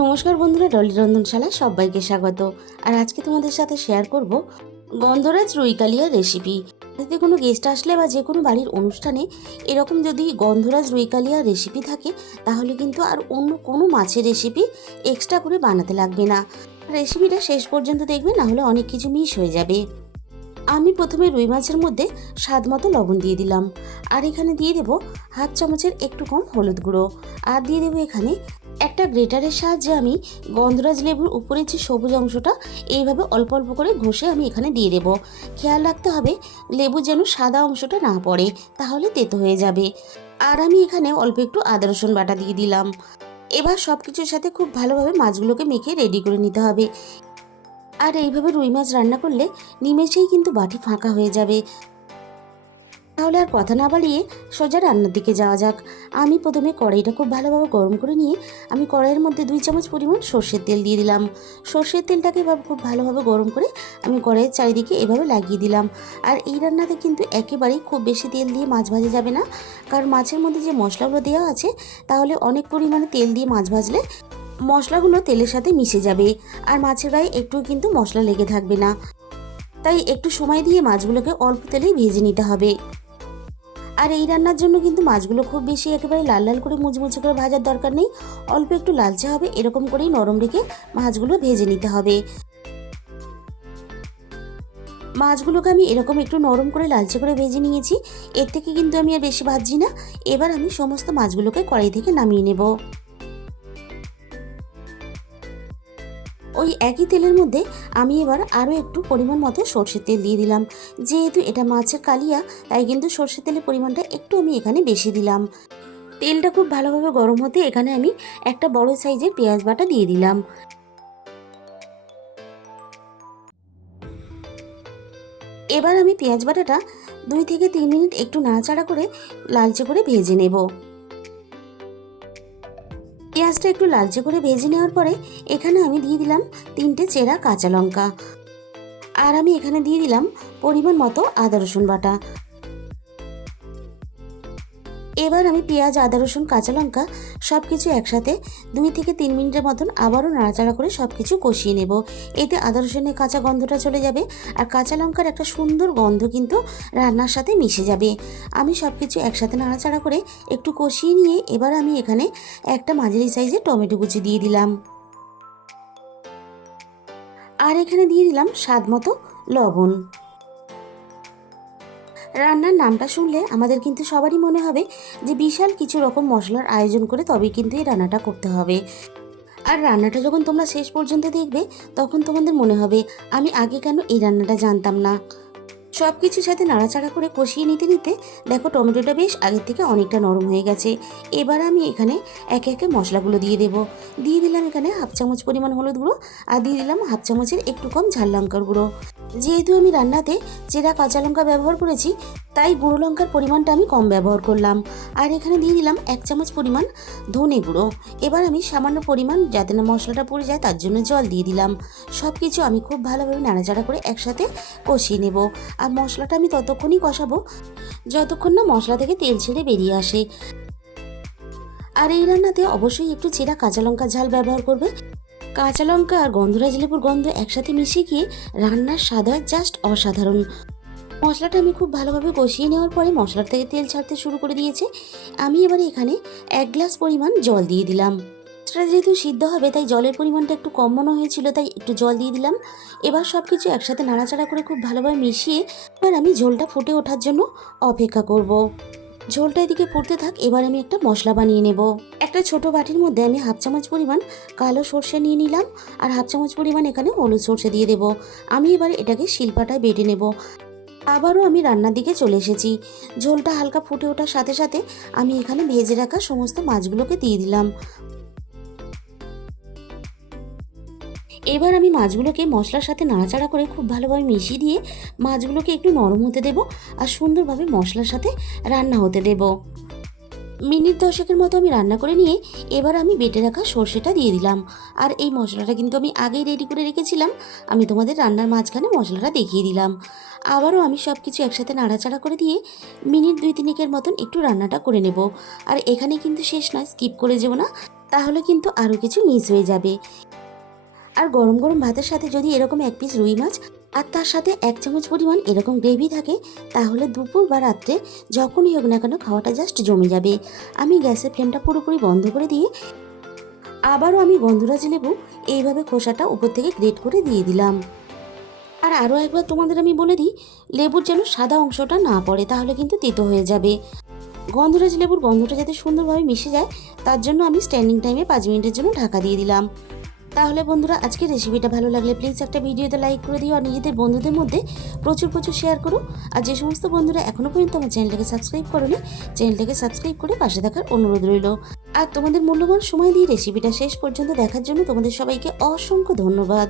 নমস্কার বন্ধুরা, ডলি রন্ধনশালায় সবাইকে স্বাগত। আর আজকে তোমাদের সাথে শেয়ার করব গন্ধরাজ রুই কালিয়ার রেসিপি। বাড়িতে কোনো গেস্ট আসলে বা যে কোনো বাড়ির অনুষ্ঠানে এরকম যদি গন্ধরাজ রুই কালিয়ার রেসিপি থাকে, তাহলে কিন্তু আর অন্য কোনো মাছের রেসিপি এক্সট্রা করে বানাতে লাগবে না। রেসিপিটা শেষ পর্যন্ত দেখবে, না হলে অনেক কিছু মিস হয়ে যাবে। আমি প্রথমে রুই মাছের মধ্যে স্বাদ মতো লবণ দিয়ে দিলাম, আর এখানে দিয়ে দেবো হাফ চামচের একটু কম হলুদ গুঁড়ো, আর দিয়ে দেবো এখানে একটা গ্রেটারের সাহায্যে আমি গন্ধরাজ লেবুর উপরে যে সবুজ অংশটা এইভাবে অল্প অল্প করে ঘষে আমি এখানে দিয়ে দেবো। খেয়াল রাখতে হবে লেবু যেন সাদা অংশটা না পড়ে, তাহলে তেতো হয়ে যাবে। আর আমি এখানে অল্প একটু আদা রসুন বাটা দিয়ে দিলাম। এবার সব কিছুর সাথে খুব ভালোভাবে মাছগুলোকে মেখে রেডি করে নিতে হবে। আর এইভাবে রুই মাছ রান্না করলে নিমেষেই কিন্তু বাটি ফাঁকা হয়ে যাবে। তাহলে আর কথা না বাড়িয়ে সোজা রান্নার দিকে যাওয়া যাক। আমি প্রথমে কড়াইটা খুব ভালোভাবে গরম করে নিয়ে আমি কড়াইয়ের মধ্যে 2 চামচ পরিমাণ সর্ষের তেল দিয়ে দিলাম। সর্ষের তেলটাকে এভাবে খুব ভালোভাবে গরম করে আমি কড়াইয়ের চারিদিকে এভাবে লাগিয়ে দিলাম। আর এই রান্নাতে কিন্তু একেবারেই খুব বেশি তেল দিয়ে মাছ ভাজা যাবে না, কারণ মাছের মধ্যে যে মশলাগুলো দেওয়া আছে, তাহলে অনেক পরিমাণে তেল দিয়ে মাছ ভাজলে মশলাগুলো তেলের সাথে মিশে যাবে, আর মাছের গায়ে একটু কিন্তু মশলা লেগে থাকবে না। তাই একটু সময় দিয়ে মাছগুলোকে অল্প তেলেই ভেজে নিতে হবে। আর এই রান্নার জন্য কিন্তু মাছগুলো খুব বেশি একেবারে লাল লাল করে মুচমুচে করে ভাজার দরকার নেই। অল্প একটু লালচে হবে, এরকম করেই নরম রেখে মাছগুলো ভেজে নিতে হবে। মাছগুলোকে আমি এরকম একটু নরম করে লালচে করে ভেজে নিয়েছি। এর থেকে কিন্তু আমি আর বেশি ভাজছি না। এবার আমি সমস্ত মাছগুলোকে কড়াই থেকে নামিয়ে নেব। ওই একই তেলের মধ্যে আমি এবার আরও একটু পরিমাণ মতো সর্ষের তেল দিয়ে দিলাম। যেহেতু এটা মাছের কালিয়া, তাই কিন্তু সর্ষের তেলের পরিমাণটা একটু আমি এখানে বেশি দিলাম। তেলটা খুব ভালোভাবে গরম হতে এখানে আমি একটা বড় সাইজের পেঁয়াজ বাটা দিয়ে দিলাম। এবার আমি পেঁয়াজ বাটাটা 2 থেকে 3 মিনিট একটু নাড়াচাড়া করে লালচে করে ভেজে নেব। পেঁয়াজটা একটু লালচে করে ভেজে নেওয়ার পরে এখানে আমি দিয়ে দিলাম 3টে চেরা কাঁচা লঙ্কা, আর আমি এখানে দিয়ে দিলাম পরিমাণ মতো আদা রসুন বাটা। এবার আমি পেঁয়াজ, আদা রসুন, কাঁচা লঙ্কা সব কিছু একসাথে 2 থেকে 3 মিনিটের মতন আবারও নাড়াচাড়া করে সব কিছু কষিয়ে নেব। এতে আদা রসুনের কাঁচা গন্ধটা চলে যাবে, আর কাঁচা লঙ্কার একটা সুন্দর গন্ধ কিন্তু রান্নার সাথে মিশে যাবে। আমি সব কিছু একসাথে নাড়াচাড়া করে একটু কষিয়ে নিয়ে এবার আমি এখানে একটা মাঝারি সাইজের টমেটো কুচি দিয়ে দিলাম, আর এখানে দিয়ে দিলাম স্বাদ মতো লবণ। রান্নার নামটা শুনলে আমাদের কিন্তু সবারই মনে হবে যে বিশাল কিছু রকম মশলার আয়োজন করে তবে কিন্তু এই রান্নাটা করতে হবে। আর রান্নাটা যখন তোমরা শেষ পর্যন্ত দেখবে, তখন তোমাদের মনে হবে আমি আগে কেন এই রান্নাটা জানতাম না। সব কিছুর সাথে নাড়াচাড়া করে কষিয়ে নিতে নিতে দেখো টমেটোটা বেশ আগের থেকে অনেকটা নরম হয়ে গেছে। এবার আমি এখানে একে একে মশলাগুলো দিয়ে দেবো। দিয়ে দিলাম এখানে হাফ চামচ পরিমাণ হলুদ গুঁড়ো, আর দিয়ে দিলাম হাফ চামচের একটু কম ঝাল লঙ্কার গুঁড়ো। যেহেতু আমি রান্নাতে চেরা কাঁচা লঙ্কা ব্যবহার করেছি, তাই গুঁড়ো লঙ্কার পরিমাণটা আমি কম ব্যবহার করলাম। আর এখানে দিয়ে দিলাম 1 চামচ পরিমাণ ধনে গুঁড়ো। এবার আমি সামান্য পরিমাণ, যাতে না মশলাটা পুড়ে যায়, তার জন্য জল দিয়ে দিলাম। সব কিছু আমি খুব ভালোভাবে নাড়াচাড়া করে একসাথে কষিয়ে নেব। আর মশলাটা আমি ততক্ষণই কষাবো যতক্ষণ না মশলা থেকে তেল ছেড়ে বেরিয়ে আসে। আর এই রান্নাতে অবশ্যই একটু চেরা কাঁচা লঙ্কার ঝাল ব্যবহার করবে। কাঁচা লঙ্কা আর গন্ধরাজ লেবুর গন্ধ একসাথে মিশে গিয়ে রান্নার স্বাদ হয় জাস্ট অসাধারণ। মশলাটা আমি খুব ভালোভাবে কষিয়ে নেওয়ার পরে মশলা থেকে তেল ছাড়তে শুরু করে দিয়েছে। আমি এবারে এখানে 1 গ্লাস পরিমাণ জল দিয়ে দিলাম। সেটা যেহেতু সিদ্ধ হবে, তাই জলের পরিমাণটা একটু কম মনে হয়েছিল, তাই একটু জল দিয়ে দিলাম। এবার সব কিছু একসাথে নাড়াচাড়া করে খুব ভালোভাবে মিশিয়ে এবার আমি ঝোলটা ফুটে ওঠার জন্য অপেক্ষা করব। ঝোলটা এদিকে ফুটতে থাক, এবার আমি একটা মশলা বানিয়ে নেব। একটা ছোট বাটির মধ্যে আমি হাফ চামচ পরিমাণ কালো সর্ষে নিয়ে নিলাম, আর হাফ চামচ পরিমাণ এখানে হলুদ সর্ষে দিয়ে দেব। আমি এবার এটাকে শিলপাটায় বেটে নেব। আবারও আমি রান্নার দিকে চলে এসেছি। ঝোলটা হালকা ফুটে ওঠার সাথে সাথে আমি এখানে ভেজে রাখা সমস্ত মাছগুলোকে দিয়ে দিলাম। এবার আমি মাছগুলোকে মশলার সাথে নাড়াচাড়া করে খুব ভালোভাবে মিশিয়ে দিয়ে মাছগুলোকে একটু নরম হতে দেব, আর সুন্দরভাবে মশলার সাথে রান্না হতে দেব। মিনিট 10 মতো আমি রান্না করে নিয়ে এবার আমি বেটে রাখা সর্ষেটা দিয়ে দিলাম। আর এই মশলাটা কিন্তু আমি আগেই রেডি করে রেখেছিলাম। আমি তোমাদের রান্নার মাঝখানে মশলাটা দেখিয়ে দিলাম। আবারও আমি সব কিছু একসাথে নাড়াচাড়া করে দিয়ে মিনিট 2-3 মতন একটু রান্নাটা করে নেব। আর এখানে কিন্তু শেষ নয়, স্কিপ করে যেও না। তাহলে কিন্তু আরও কিছু মিস হয়ে যাবে। আর গরম গরম ভাতের সাথে যদি এরকম এক পিস রুই মাছ আর তার সাথে 1 চামচ পরিমাণ এরকম গ্রেভি থাকে, তাহলে দুপুর বা রাত্রে যখনই হোক না কেন খাওয়াটা জাস্ট জমে যাবে। আমি গ্যাসের ফ্লেমটা পুরোপুরি বন্ধ করে দিয়ে আবারও আমি গন্ধরাজ লেবু এইভাবে খোসাটা উপর থেকে গ্রেট করে দিয়ে দিলাম। আর আরও একবার তোমাদের আমি বলে দিই, লেবুর যেন সাদা অংশটা না পড়ে, তাহলে কিন্তু তেতো হয়ে যাবে। গন্ধরাজ লেবুর গন্ধটা যাতে সুন্দরভাবে মিশে যায়, তার জন্য আমি স্ট্যান্ডিং টাইমে 5 মিনিটের জন্য ঢাকা দিয়ে দিলাম। তাহলে বন্ধুরা, আজকের রেসিপিটা ভালো লাগলে প্লিজ একটা ভিডিওতে লাইক করে দিও আর নিজেদের বন্ধুদের মধ্যে প্রচুর প্রচুর শেয়ার করো। আর যে সমস্ত বন্ধুরা এখনও পর্যন্ত আমার চ্যানেলটাকে সাবস্ক্রাইব করোনি, চ্যানেলটাকে সাবস্ক্রাইব করে পাশে থাকার অনুরোধ রইল। আর তোমাদের মূল্যবান সময় দিয়ে রেসিপিটা শেষ পর্যন্ত দেখার জন্য তোমাদের সবাইকে অসংখ্য ধন্যবাদ।